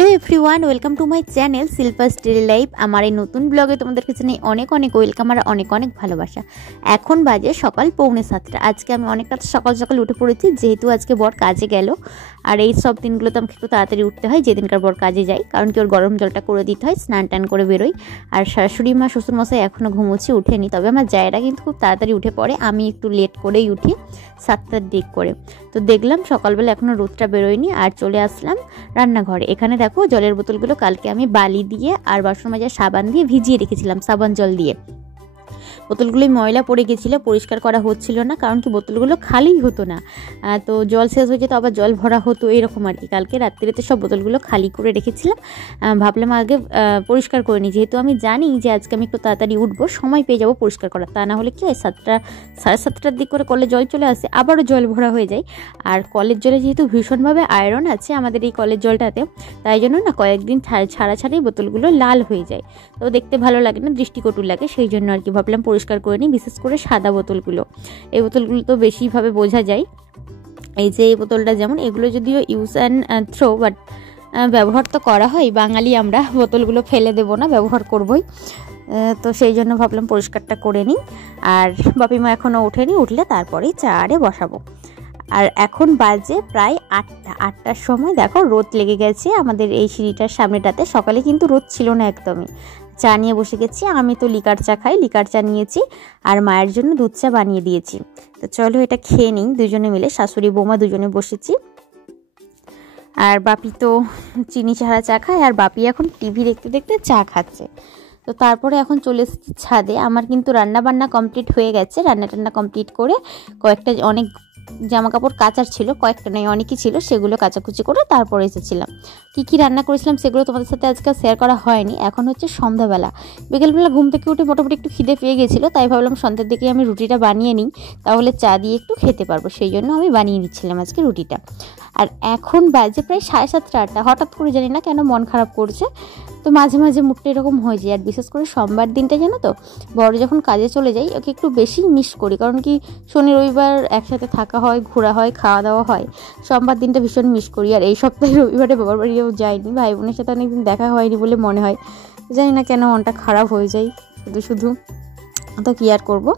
Hello everyone, welcome to my channel Shilpa's daily life. আমার এই নতুন ব্লগে তোমাদের কাছে নিয়ে অনেক অনেক ওয়েলকাম আর অনেক অনেক ভালোবাসা। এখন বাজে সকাল 6:45। আজকে আমি অনেকটা সকাল সকাল উঠে পড়েছি, যেহেতু আজকে বর কাজে গেল। আর এই সব দিনগুলোতে আমাকে একটু তাড়াতাড়ি উঠতে হয়, যেদিনকার বর কাজে যায়, কারণ কি ওর গরম জলটা করে দিতে হয়, স্নান টান করে বেরোই। আর শাশুড়ি মা শ্বশুরমশাই এখনও ঘুমোচ্ছে, উঠেনি। তবে আমার জায়েরা কিন্তু খুব তাড়াতাড়ি উঠে পড়ে, আমি একটু লেট করেই উঠি, 7টার দিক করে। তো দেখলাম সকালবেলা এখনও রোদটা বেরোয়নি, আর চলে আসলাম রান্নাঘরে। এখানে দেখো জলের বোতলগুলো কালকে আমি বালি দিয়ে আর বাসন মাজার সাবান দিয়ে ভিজিয়ে রেখেছিলাম, সাবান জল দিয়ে। বোতলগুলোই ময়লা পড়ে গেছিলো, পরিষ্কার করা হচ্ছিল না, কারণ কি বোতলগুলো খালিই হতো না। তো জল শেষ হয়ে যেত, আবার জল ভরা হতো, এরকম আর কি। কালকে রাত্রিতে সব বোতলগুলো খালি করে রেখেছিলাম। ভাবলাম আগে পরিষ্কার করে নিই, যেহেতু আমি জানি যে আজকে আমি একটু তাড়াতাড়ি উঠবো, সময় পেয়ে যাবো পরিষ্কার করা। তা না হলে কি হয়, 7টা সাড়ে 7টার দিক করে কলে জল চলে আসে, আবারও জল ভরা হয়ে যায়। আর কলের জলে যেহেতু ভীষণভাবে আয়রন আছে আমাদের এই কলের জলটাতে, তাই জন্য না কয়েকদিন ছাড়া ছাড়াই বোতলগুলো লাল হয়ে যায়। তো দেখতে ভালো লাগে না, দৃষ্টিকটু লাগে, সেই জন্য আর কি ভাবলাম পরিষ্কার করে নিই। বিশেষ করে সাদা বোতলগুলো, এই বোতলগুলো তো বেশিভাবে বোঝা যায়। এই যে এই বোতলটা যেমন, এগুলো যদিও ইউজ অ্যান্ড থ্রো, বাট ব্যবহার তো করা হয়, বাঙালি আমরা, বোতলগুলো ফেলে দেবো না, ব্যবহার করবই। তো সেই জন্য ভাবলাম পরিষ্কারটা করে নিই। আর বাপিমা এখনও ওঠেনি, উঠলে তারপরেই চারে বসাবো। আর এখন বাজে প্রায় 8টার সময়। দেখো রোদ লেগে গেছে আমাদের এই সিঁড়িটার সামনেটাতে। সকালে কিন্তু রোদ ছিল না একদমই। চা নিয়ে বসে গেছি, আমি তো লিকার চা খাই, লিকার চা নিয়েছি, আর মায়ের জন্য দুধ চা বানিয়ে দিয়েছি। তো চলো এটা খেয়ে নিই দুজনে মিলে, শাশুড়ি বৌমা দুজনে বসেছি। আর বাপি তো চিনি ছাড়া চা খায়, আর বাপি এখন টিভি দেখতে দেখতে চা খাচ্ছে। তো তারপরে এখন চলে এসেছি ছাদে। আমার কিন্তু রান্না বান্না কমপ্লিট হয়ে গেছে, রান্না টান্না কমপ্লিট করে কয়েকটা অনেক জামা কাপড় কাচার ছিল, কয়েকটা নয় অনেকই ছিল, সেগুলো কাচাকুচি করে তারপরে এসেছিলাম। কী রান্না করেছিলাম সেগুলো তোমাদের সাথে আজকে শেয়ার করা হয়নি। এখন হচ্ছে সন্ধ্যাবেলা, বিকেলবেলা ঘুম থেকে উঠে মোটামুটি একটু খিদে পেয়ে গেছিলো, তাই ভাবলাম সন্ধ্যার দিকে আমি রুটিটা বানিয়ে নিই, তাহলে চা দিয়ে একটু খেতে পারবো, সেই জন্য আমি বানিয়ে নিচ্ছিলাম আজকে রুটিটা। আর এখন বাজে প্রায় 7:30-8টা। হঠাৎ করে জানি না কেন মন খারাপ করছে, তো মাঝে মাঝে মুডটা এরকম হয়ে যায়। আর বিশেষ করে সোমবার দিনটা জানো তো, বড় যখন কাজে চলে যাই, ওকে একটু বেশি মিস করি, কারণ কি শনি রবিবার একসাথে থাকা হয়, ঘোরা হয়, খাওয়া দাওয়া হয়। সোমবার দিনটা ভীষণ মিস করি। আর এই সপ্তাহে রবিবারে বাবার বাড়িও যাইনি, ভাই বোনের সাথে অনেকদিন দেখা হয়নি বলে মনে হয়, জানি না কেন মনটা খারাপ হয়ে যায় শুধু শুধু। তো কী আর করবো।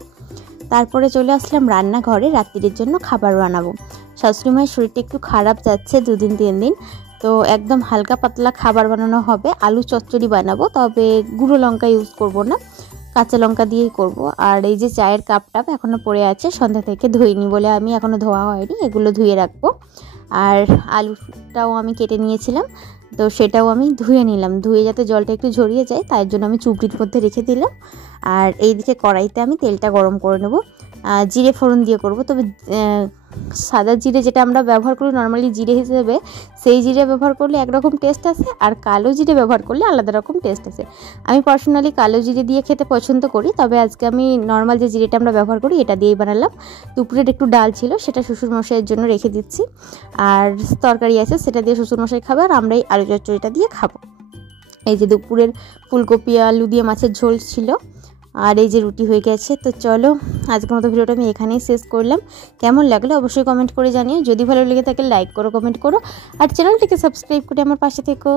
তারপরে চলে আসলাম রান্নাঘরে, রাত্রির জন্য খাবার বানাবো। শাশুড়ি মায়ের শরীরটা একটু খারাপ যাচ্ছে 2-3 দিন, তো একদম হালকা পাতলা খাবার বানানো হবে। আলু চচ্চড়ি বানাবো, তবে গুঁড়ো লঙ্কা ইউজ করব না, কাঁচা লঙ্কা দিয়েই করব। আর এই যে চায়ের কাপটা এখনও পড়ে আছে, সন্ধ্যা থেকে ধুইনি বলে আমি এখনও ধোয়া হয়নি, এগুলো ধুয়ে রাখবো। আর আলুটাও আমি কেটে নিয়েছিলাম, তো সেটাও আমি ধুয়ে নিলাম, ধুয়ে যাতে জলটা একটু ঝরিয়ে যায়, তার জন্য আমি চুবড়ির মধ্যে রেখে দিলাম। আর এইদিকে কড়াইতে আমি তেলটা গরম করে নেব, জিরে ফোড়ন দিয়ে করব। তবে সাদা জিরে যেটা আমরা ব্যবহার করি নর্মালি জিরে হিসেবে, সেই জিরে ব্যবহার করলে একরকম টেস্ট আসে, আর কালো জিরে ব্যবহার করলে আলাদা রকম টেস্ট আসে। আমি পার্সোনালি কালো জিরে দিয়ে খেতে পছন্দ করি, তবে আজকে আমি নর্মাল যে জিরেটা আমরা ব্যবহার করি এটা দিয়েই বানালাম। দুপুরের একটু ডাল ছিল, সেটা শ্বশুরমশাইয়ের জন্য রেখে দিচ্ছি। আর তরকারি আছে, সেটা দিয়ে শ্বশুরমশাই খাবে, আর আমরা এই আলু চচ্চড়িটা দিয়ে খাবো। এই যে দুপুরের ফুলকপি আলু দিয়ে মাছের ঝোল ছিল, আর এই যে রুটি হয়ে গেছে। তো চলো আজকের মতো ভিডিওটা আমি এখানেই শেষ করলাম। কেমন লাগলো অবশ্যই কমেন্ট করে জানিও, যদি ভালো লেগে থাকে লাইক করো, কমেন্ট করো, আর চ্যানেলটিকে সাবস্ক্রাইব করে আমার পাশে থেকো।